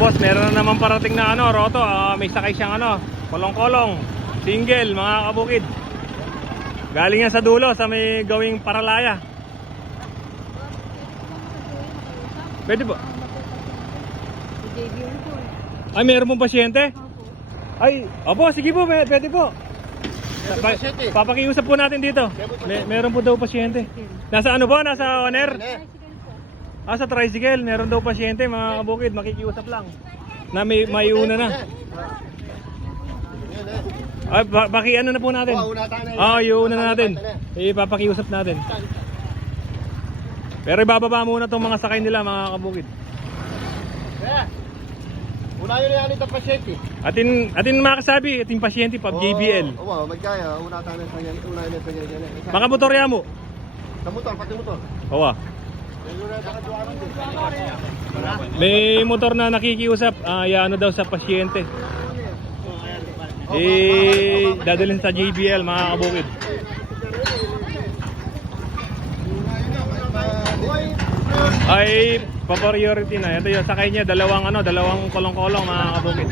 boss, meron na naman parating na ano, roto. Ah, may sakay siyang ano, kolong-kolong. Single, mga kabukid. Galing yan sa dulo, sa may gawing paralaya. Pwede ba? Ay, meron pong pasyente? Ay, opo, sige po, pwede po. Pa- papakiusap po natin dito. May, meron po daw pasyente. Nasa ano po? Nasa oner? Ah, sa tricycle. Meron daw pasyente, mga kabukid. Makikiusap lang. Na may, may una na. Ay, ba- baki ano na po natin? Oo, una tayo na. Ah, na natin. Ipapakiusap natin. Pero ibababa muna tong mga sakay nila, mga kabukid. Una yun yan itong pasyente. Atin, atin makasabi, ating pasyente, pab JBL. Oo, oo, magkaya. Una tayo na sa Una yun sa ganyan. Mga motorya mo. Sa motor, pati motor. Owa. May motor na nakikiusap, ano daw sa pasyente. Eh, dadalhin sa JBL mga kabukid. Ay, pa-priority na. Ito yung sakay niya, dalawang ano, dalawang kolong-kolong mga kabukid.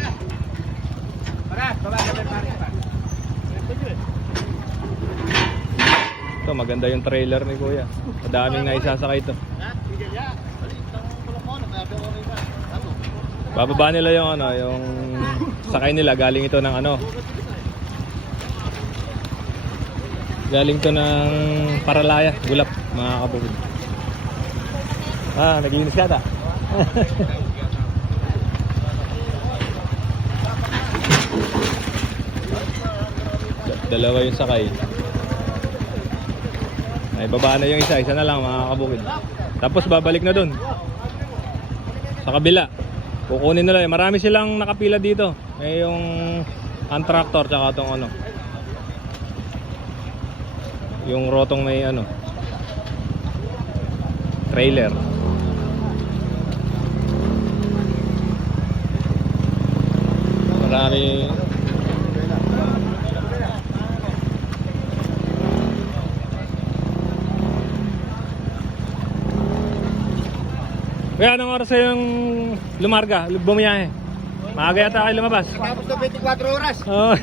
Ito, maganda yung trailer ni Kuya. Madaming na isasakay ito. Bababa nila yung ano, yung sakay nila galing ito ng ano. Galing to ng Paralaya, Gulap, mga kabukid. Ah, naglinis yata. Dalawa yung sakay. Ay, baba na yung isa, isa na lang mga kabukid. Tapos babalik na dun. Sa kabila. Kukunin nila. eh. Marami silang nakapila dito. May yung ang tractor tsaka tong ano. Yung rotong may ano. Trailer. Marami Kaya anong oras yung lumarga, bumiyahe? Maaga yata kayo lumabas. Tapos na 24 oras. Oh.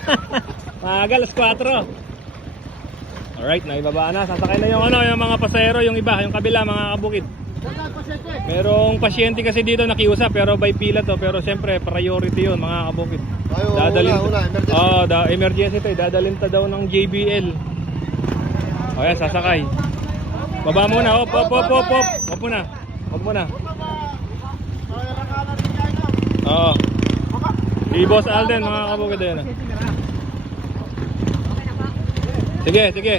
Maaga, alas 4. Alright, naibaba na. Sasakay na yung ano, yung mga pasahero, yung iba, yung kabila, mga kabukid. Merong pasyente kasi dito nakiusap pero by pila to pero siyempre priority yun mga kabukid. Oo, una, una, emergency. Oh, da, emergency to, eh. dadalhin ta daw ng JBL. O yan, sasakay. Baba muna, op, op, op, op, op. Op muna. Op muna. Oo. Si Boss Alden, mga kabukid yan. ah. Sige, sige.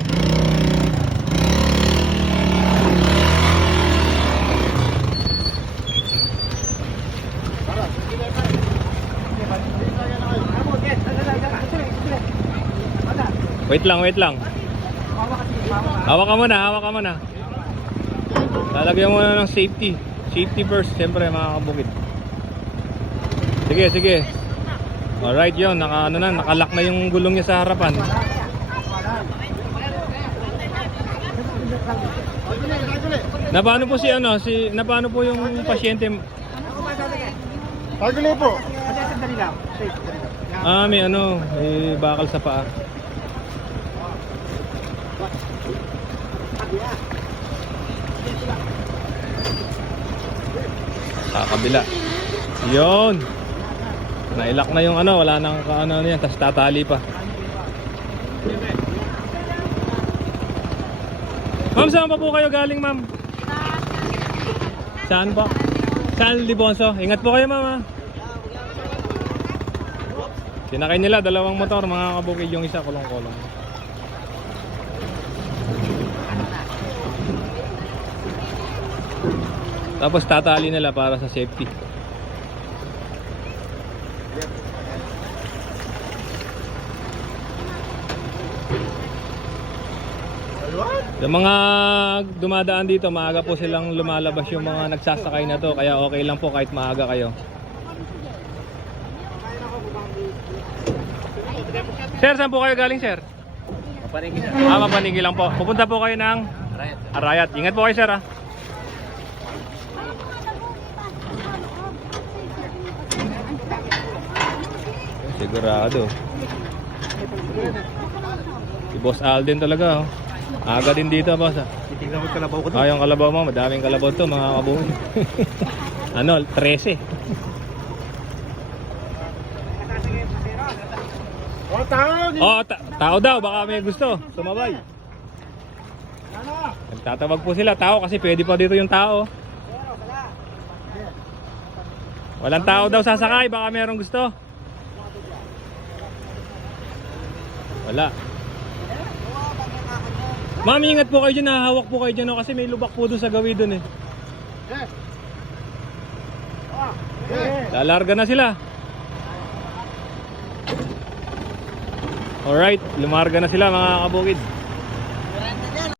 Wait lang, wait lang. Hawak ka muna, hawak ka muna. Lalagyan mo na ng safety. Safety first, siyempre mga kabukid. Sige, sige. Alright yun, naka, ano na, nakalock na yung gulong niya sa harapan. Na paano po si ano, si na paano po yung pasyente? Tagulo po. Ah, may ano, may bakal sa paa. Sa kabila. Yun. Nailak na yung ano, wala nang kaano niyan, tapos tatali pa. Ma'am, saan pa po kayo galing, ma'am? Saan po? Saan, Libonso? Ingat po kayo, ma'am. ah. Sinakay nila, dalawang motor, mga kabukid yung isa, kulong-kulong. Tapos tatali nila para sa safety. Yung mga dumadaan dito, maaga po silang lumalabas yung mga nagsasakay na to, kaya okay lang po kahit maaga kayo. Sir, saan po kayo galing, sir? Papanigin na. Ah, mapanigi lang po. Pupunta po kayo ng Right. Arayat. Ingat po kayo, sir, ah. Sigurado. Si Boss Alden talaga oh. Aga din dito boss ah. Titignan mo kalabaw ko. Ah, yung kalabaw mo, madaming kalabaw to mga kabungin. ano, 13. Oh, tao! Oh, ta- tao daw, baka may gusto. Sumabay. Ano? Nagtatawag po sila, tao kasi pwede pa dito yung tao. Walang tao daw sasakay, baka merong gusto. Wala. Ma'am, ingat po kayo dyan, nahahawak po kayo dyan oh, kasi may lubak po doon sa gawi doon eh. Lalarga na sila. Alright, lumarga na sila mga kabukid.